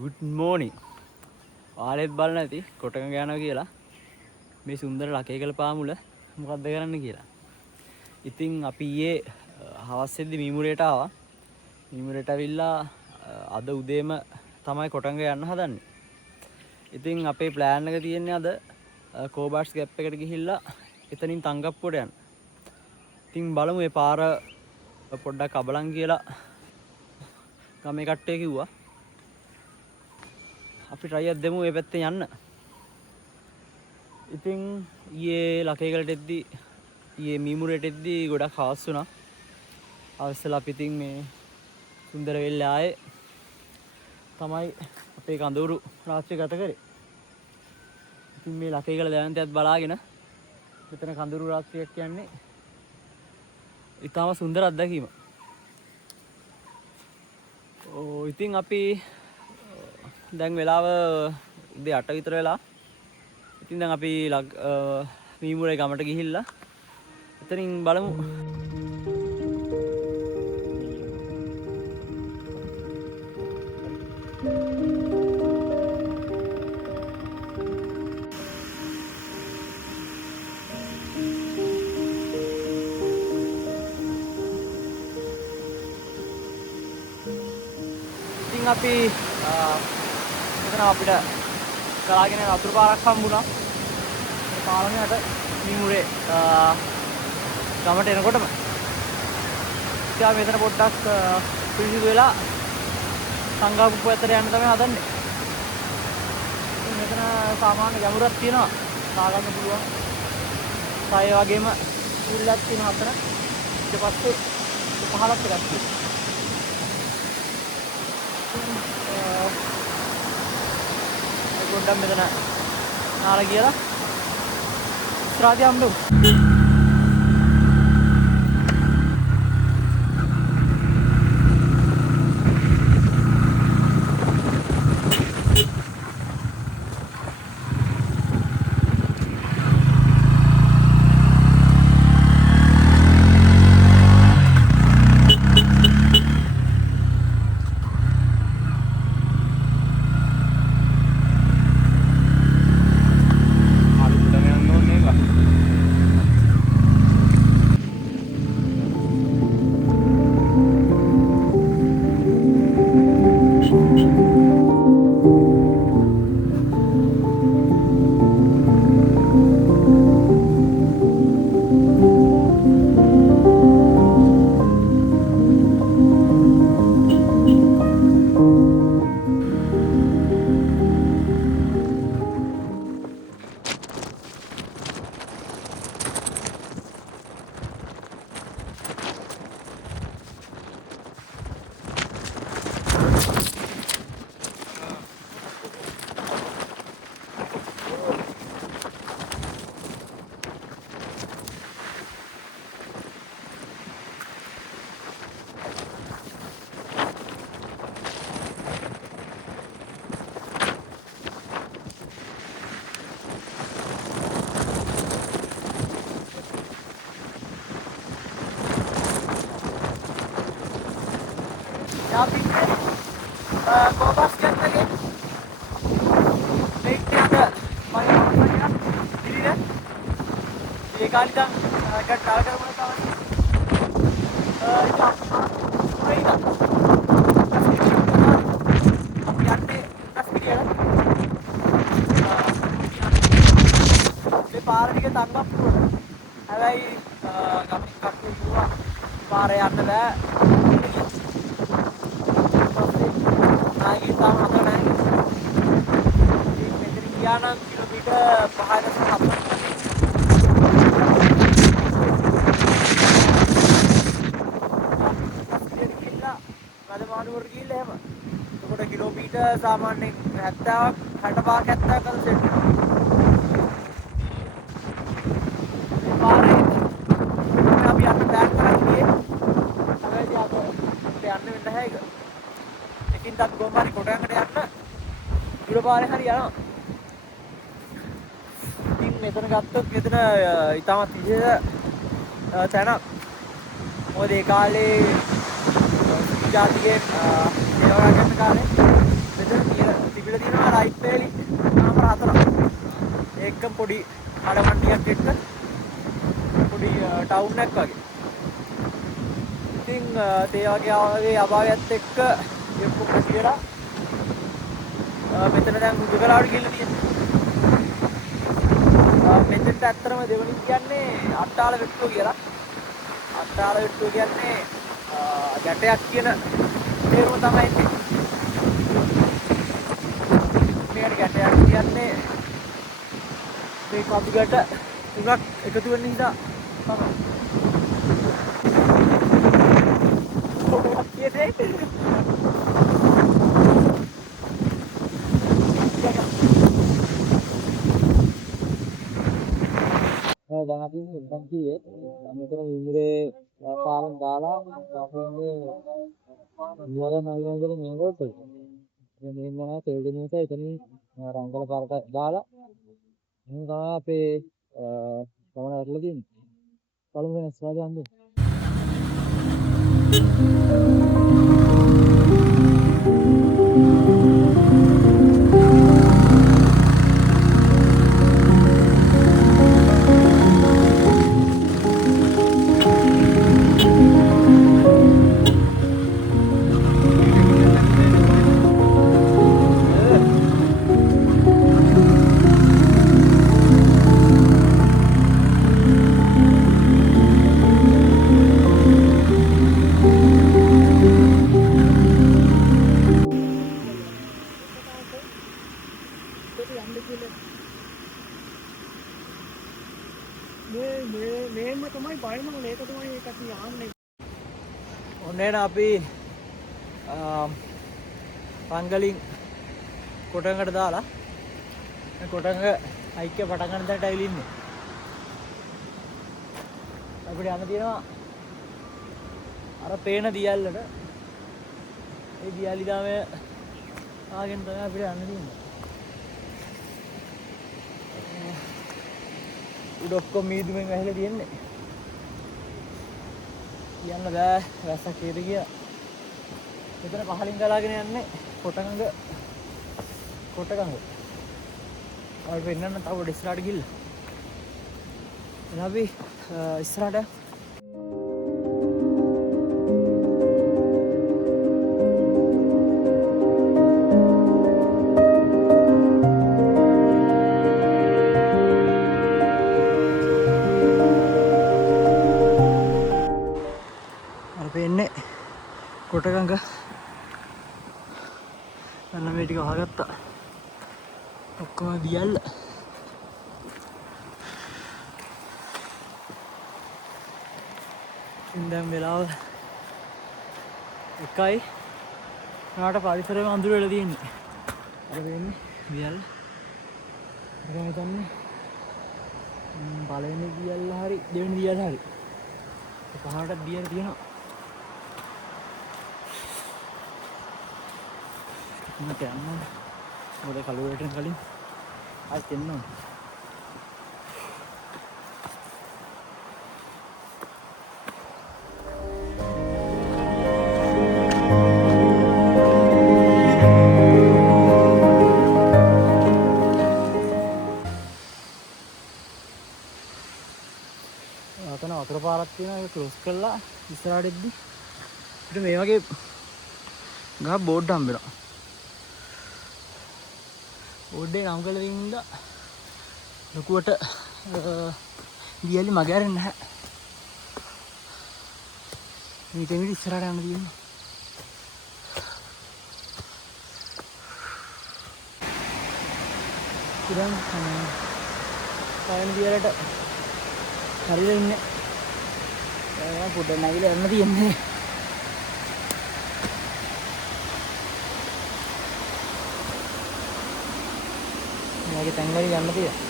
good morning. ආලෙත් බලන්න ඇති කොටක ගෑනවා කියලා. මේ සුන්දර ලකේකල පාමුල මොකක්ද කරන්න කියලා. ඉතින් අපි ඊයේ හවස් වෙද්දි මීමුරේට ආවා. මීමුරේට ඇවිල්ලා අද උදේම තමයි කොටංග යන්න හදන්නේ. ඉතින් අපේ ප්ලෑන් එක තියෙන්නේ අද කෝබාට්ස් ගැප් එකට ගිහිල්ලා එතනින් තංගප්පුවට යන්න. ඉතින් බලමු මේ පාර පොඩ්ඩක් අබලන් කියලා ගමේ කට්ටිය කිව්වා. අපි try එකක් දෙමු මේ පැත්තෙන් යන්න. ඉතින් ඊයේ ලකේකලට එද්දි ඊයේ මීමුරේට එද්දි ගොඩක් හවස් වුණා. අවස්සලා අපි ඉතින් මේ සුන්දර වෙල්ලේ ආයේ තමයි අපේ කඳවුරු රාත්‍රිය ගත කරේ. ඉතින් මේ ලකේකල දැවැන්තයත් බලාගෙන මෙතන කඳවුරු රාත්‍රියක් කියන්නේ ඉතාම සුන්දර අත්දැකීම. ඉතින් අපි දැන් වෙලාව උදේ 8 විතර වෙලා. ඉතින් දැන් අපි මීමුරේ ගමට ගිහිල්ලා එතනින් බලමු. ඉතින් අපි මෙතන අපිට ගලාගෙන වතුර පාරක් හම්බුණා. මේ පාලමයට මීමුරේ ගමට එනකොටම ඉතින් මෙතන පොඩ්ඩක් පිරිසිදු වෙලා සංගාපුප්පු ඇතර යන්න තමයි හදන්නේ. ඉතින් මෙතන සාමාන්‍ය ගැඹුරක් තියෙනවා. තාගන්න පුළුවන්. සාය වගේම උල්ලක් තියෙනවා අතර. ඊට පස්සේ 15ක් එකක් තියෙනවා. පොඩ්ඩක් මෙතන නාලා කියලා ඉස්සරහට යමු. අපි කෝබස් ගන්නගේ මේක අද මම ඉතිරිද ඒ කාලිදන් ගට කාල කරමු තමයි මේ පාර ටික තංගප්පුවට හැබැයි අපි කට්ටිය කිව්වා පාර යන්න බෑ. kita atau naik kilometer 5.7 kilometre සාමාන්‍යයෙන් 70ක් 65ක් 70ක් අතර සෙට් වෙනවා. අපි යන්න ප්ලෑන් කරලා ඉන්නේ. හැබැයි අද යන්න වෙන්නේ නැහැ ඒක. එකින්ටත් කොහොමරි කොටයකට යන්න දුර පාරේ හරි යනවා. ඉතින් මෙතන ගත්තොත් මෙතන ඉතාමත් විශේෂ තැනක්. මොකද ඒ කාලේ ජාතිකේ සේවා කරන කාලේ මෙතන එක්ක පොඩි කඩමණ්ඩියක් එක්ක පොඩි ටවුන් එකක් වගේ. ඉතින් ඒ වගේ අභාවයත් එක්ක එක්ක කියලා මෙතන දැන් උදකලාවට ගිහිල්ලා තියෙනවා. මෙතෙන්ට ඇත්තටම දෙවෙනි කියන්නේ අට්ටාල වෙට්ටුව කියලා. අට්ටාල වෙට්ටුව කියන්නේ ගැටයක් කියන තේරුම තමයි ඉන්නේ. මේකට ගැටයක් කියන්නේ මේ කපු ගැට තුනක් එකතු වෙන නිසා තමයි. කියන්නේ දැන් අපි ඉඳන් කියේ මෙතන ඉංග්‍රේ පාරෙන් දාලා අපේ නියල නයිවන්දල මේකට මේ මොනවා තෙල් දෙනුස එතනින් රංගල පාරට දාලා මේ තමයි අපේ ගමන ඇරලා තියෙන්නේ. පළමු වෙනස් වාදයන්ද ඔන්න අපි රංගලින් කොටඟකට දාලා මේ කොටඟ අයික්‍ය පටන් ගන්න තැනට ඇවිල්ලා ඉන්නේ. අපිට යන්න තියෙනවා අර පේන දියල්ලට. ඒ දියලි දාමය ආගෙන තමයි අපිට යන්න තියෙන්නේ. උඩ ඔක්කොම මීදුමෙන් වැහිලා තියෙන්නේ. කියන්න බෑ වැස්සක් ඒද කියලා. මෙතන පහලින් ගලාගෙන යන්නේ කොටගඟ. අපි වෙන්නන්න තව පොඩි ඉස්සරහට ගිහිල්ලා. එහෙනම් අපි ඉස්සරහට කොටගඟ අන්න මේ ටික වහගත්තා. ඔක්කොම දියල්ල. ඉඳන් වෙලාව 1යි. නාට පරිසරෙම අඳුර වෙලා තියෙන්නේ. අර වෙන්නේ දියල්ල. ඒක මම හිතන්නේ පළවෙනි දියල්ල හරි දෙවෙනි දියල්ල හරි. පහකට දියල් තියෙනවා. මට යන්න මොකද කලුවටෙන් කලින් ආයෙත් එන්න ඕන. අතන වතුර පාරක් තියෙනවා. ඒක ක්ලෝස් කරලා ඉස්සරහට එද්දි අපිට මේ වගේ ගහ බෝඩ් හම්බෙනවා. බෝඩේ නම් කළ වින්ද ලොකුවට දියලි මග ඇරෙන්නේ නැහැ. මේ දෙමිලි ඉස්සරහට යන්න තියෙනවා. ඉතින් පයින් දියලට හරියට ඉන්නේ. පොඩ නැගිලා යන්න තියෙන්නේ. මේකේ තැන් වලින් යන්න තියෙනවා.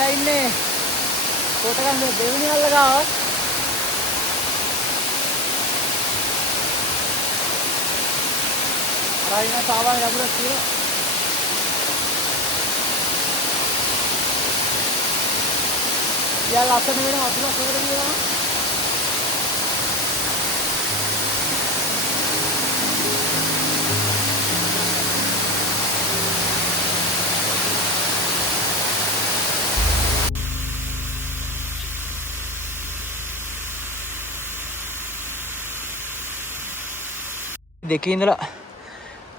දැන් ඉන්නේ කොටගම් දෙවෙනි අල්ල ගාව. අරගෙන සාමාන්‍ය ලැබුණා තියෙනවා. යාළ අතන වෙන වතුරක් කොහෙද ගියා? දෙකේ ඉඳලා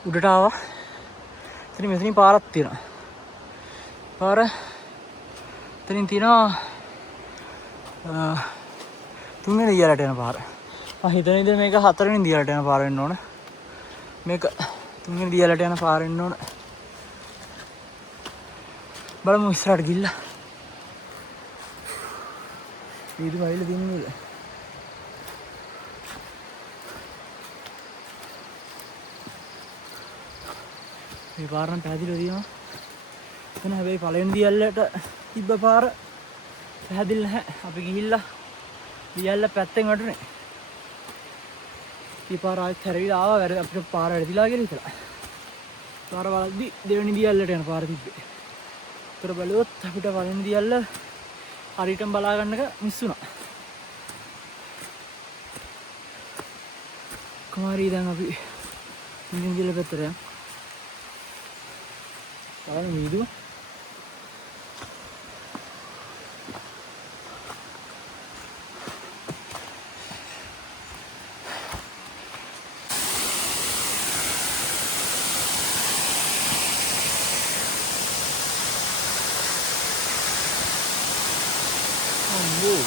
උඩට ආවා. එතන මෙතනින් පාරක් තියෙනවා. පාර එතනින් තියෙනවා තුන්වෙනි දියලට යන පාර. මම හිතන ඉතින් මේක හතරවෙනි දියලට යන පාර වෙන්න ඕන. මේක තුන්වෙනි දියලට යන පාර වෙන්න ඕන. බලමු ඉස්සරහට ගිහිල්ලා. ඊට වයිල දින්නේ. මේ පාර නම් පැහැදිලිව තියෙනවා. එතන හැබැයි පළවෙනි දියල්ලට තිබ්බ පාර පැහැදිලි නැහැ. අපි ගිහිල්ලා දියල්ල පැත්තෙන් වටුනේ. මේ පාර ආයෙත් හැරවිලා ආවා. අපිට පාර වැරදිලා කියලා හිතලා. පාර වලද්දි දෙවෙනි දියල්ලට යන පාර තිබ්බේ. ඒතර බලුවොත් අපිට පළවෙනි දියල්ල හරියටම බලා ගන්නක මිස් වුණා. කොහොමරි දැන් අපි ඉන්දියන් දියල්ල පැත්තට යමු. බලන්න මීදුව. අම්මෝ.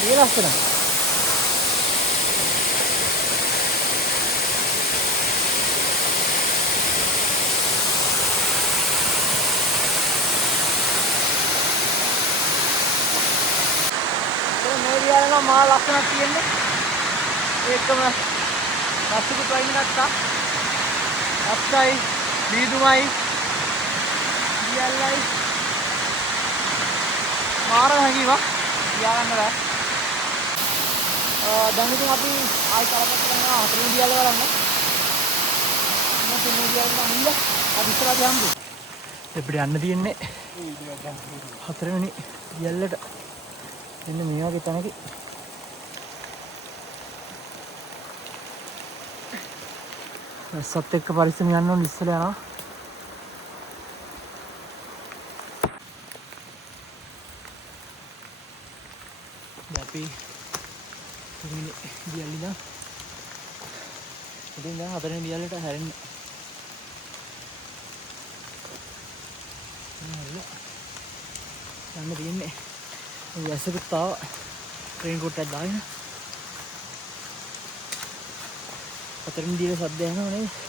මේ ලස්සනයි. මා ලස්සනක් තියෙන්නේ ඒකම රස්සිකුත් වයින් ගත්තා. අත්තයි දීදුමයි දියල්ලයි මාර හැංගීමක් තියාගන්න බෑ. දැන් ඉතින් අපි ආයි කලකට කරනවා හතරවෙනි දියල්ල බලන්න. මම තුන්වෙනි දියල්ල ගිහිල්ලා අපි ඉස්සරහට යමු. අපිට යන්න තියෙන්නේ හතරවෙනි දියල්ලට. එන්න මේ වගේ තැනක සත් එක්ක පරිස්සම යන්න ඕන ඉස්සෙල්ලා යනවා. දැන් අපි තුන්වෙනි දියල්ල ඉඳන් ඉතින් දැන් හතරවෙනි දියල්ලට හැරෙන්න. යන්න තියෙන්නේ. වැස්සකුත් ආවා. රේන් කෝට් එකක් දාගෙන. හතරවෙනි දියලේ සද්ද යනවා නේද?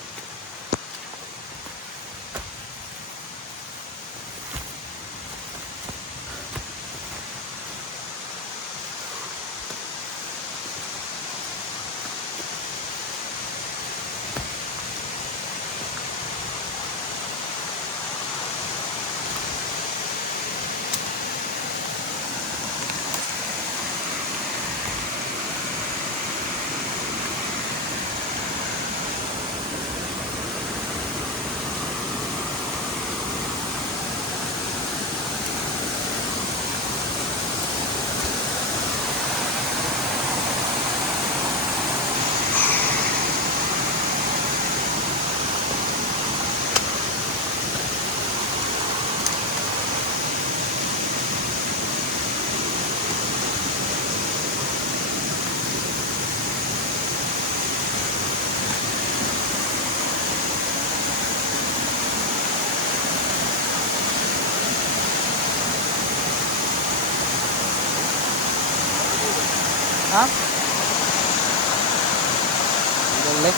Hah?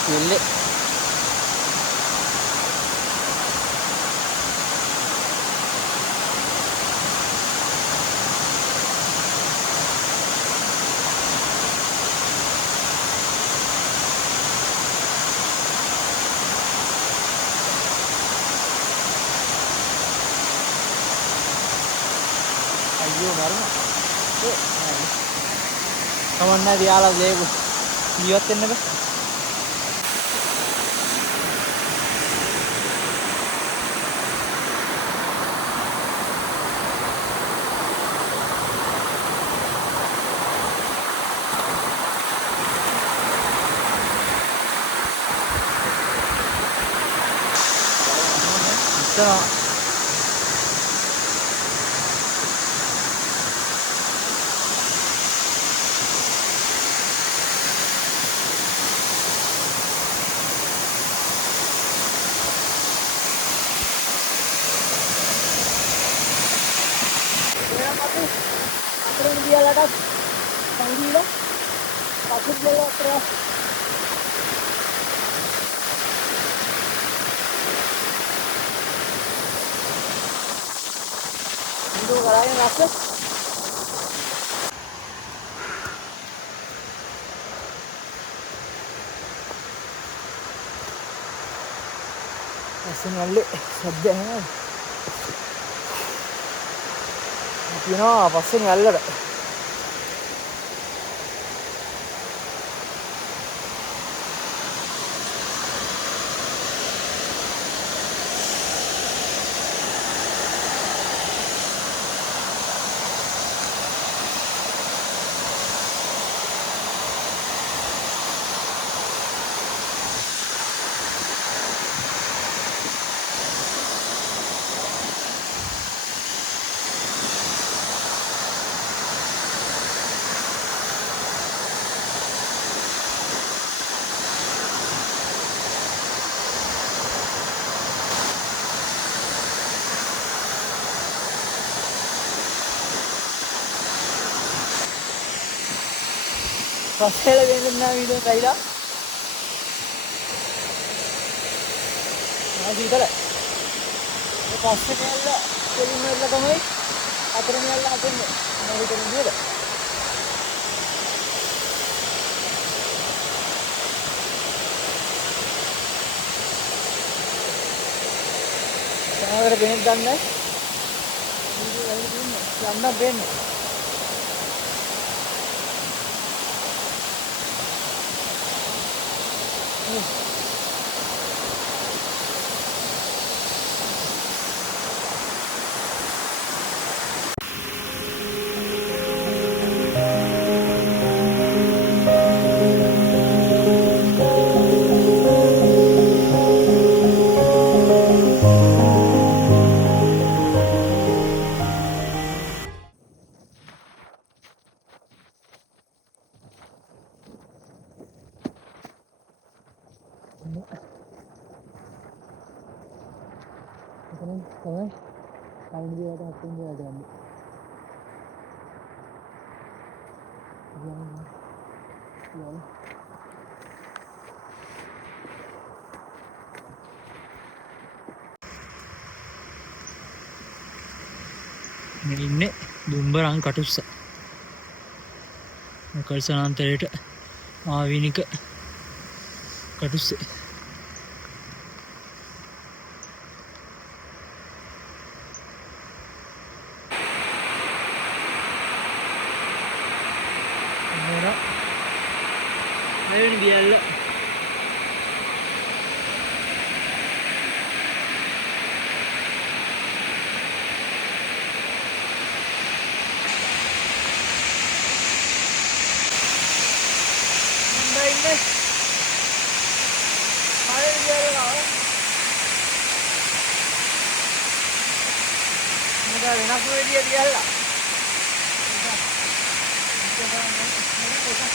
Jelek. අයියෝ මරුණා. කමන්නේ තියාලා දෙයිකෝ. ජීවත් වෙන්න බෑ. ඉතන අතරම ගියාලට සංගීල පසුත් වල අතර ඉඳු කරගෙන රස්ස අසන වලේ සද්ද ඇහෙනවා කියනවා පස්සෙන් ඇල්ලට පස්සෙල වෙන්න නෑ වීඩියෝ කයිලා ආදීතල ඒ පස්සේ කැල්ල දෙලින් වෙලා තමයි අතරම යල්ලා හදන්නේ මම හිතන්නේ නේද සමහර කෙනෙක් දන්නේ වීඩියෝ වලින් තියෙන්නේ යන්න දෙන්නේ තමයි කයින් දිවට හත්ෙන් දිවට යන්නේ. මේ ඉන්නේ දුම්බරන් කටුස්ස. මොකල් සනාන්තරයට ආවිනික කටුස්සේ. මෙවැනි දියල්ල ඉන්නේ ආයෙ දියල්ල ආව මොකද වෙනස් වෙන්නේ දියල්ල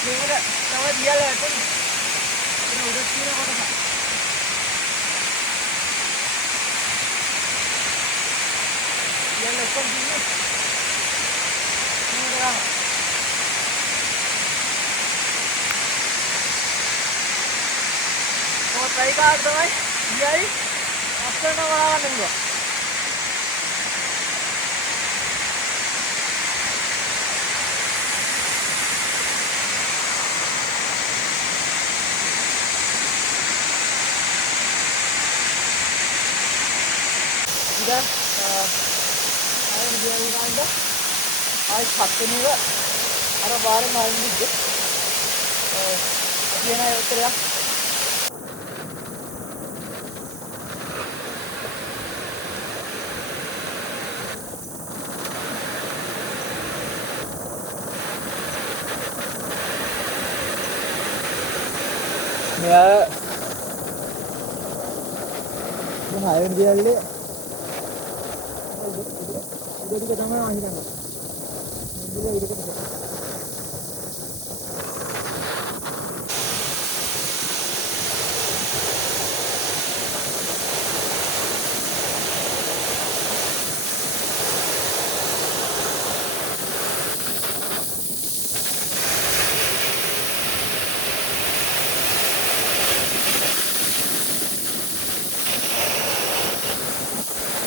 තමයි දියල්ල වැටෙන්නේ ඒක උඩ තියෙන කොටස දියල්ල ඔක්කොම දින්නේ මොකද කොයි කාර්ද තමයි ඊයයි අස්සන වරවන්න පුළුවන් ඉතින් ආයෙත් ගියා ගන්න ආයි හත්වෙනි එක අර බාරෙන් ආවිත් ඉද්ද අපි එන උත්තරයක් මෙයා දැන් හයවෙනි දියල්ලේ ඉඩ ටික තමයි මම හිතන්නේ. මුන්දුල ඉඩ ටික.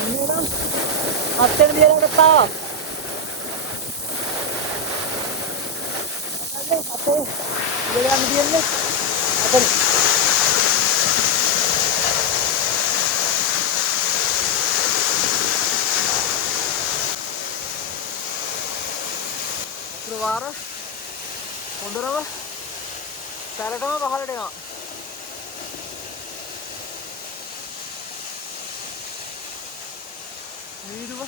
එන්නේ නම් හත්වෙනි දියලකට ආවා. අපේ ඉඳ ගන්න තියෙන්නේ අතන. අතන වාර හොඳරම සැරටම පහළට යනවා. වීදුව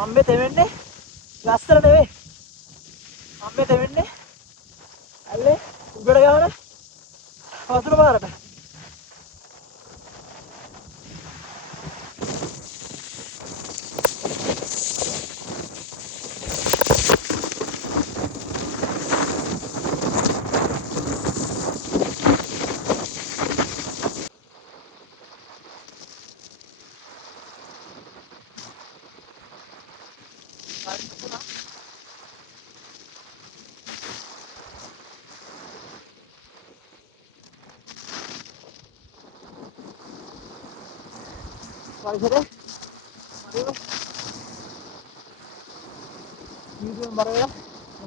මම්බේ දෙවෙන්නේ ලස්සන නෙවෙයි. මම්බේ දෙවෙන්නේ ඇල්ලේ උඩට ගාන වතුර පාරට. පරිසරේ හරිම ජීවිතේම බර වෙලා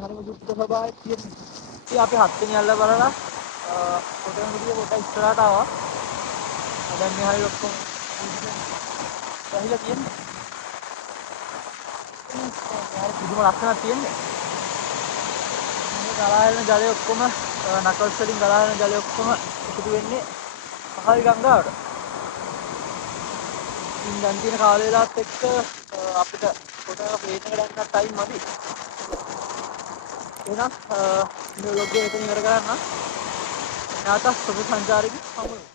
හරිම දුක්ඛ ස්වභාවයක් තියෙනවා. ඉතින් අපි හත්වෙනි අල්ල බලලා කොටන විදිය කොට ඉස්සරහට ආවා. දැන් මේ හරිය ඔක්කොම ඇහිලා තියෙන්නේ. යාර පුදුම ලස්සනක් තියෙන්නේ. මේ ගලාගෙන ජලය ඔක්කොම නකල්ස් වලින් ගලාගෙන ජලය ඔක්කොම එකතු වෙන්නේ පහවි ගංගාවට. ඉතින් දැන් තියෙන කාල වේලාවත් එක්ක අපිට කොටන ප්ලේන් එක දැන්නත් ටයිම් මදි. එහෙනම් මේ ව්ලොග් එක එතන ඉවර කරන්න. නැවත සුබ සංචාරකින් හමු වෙමු.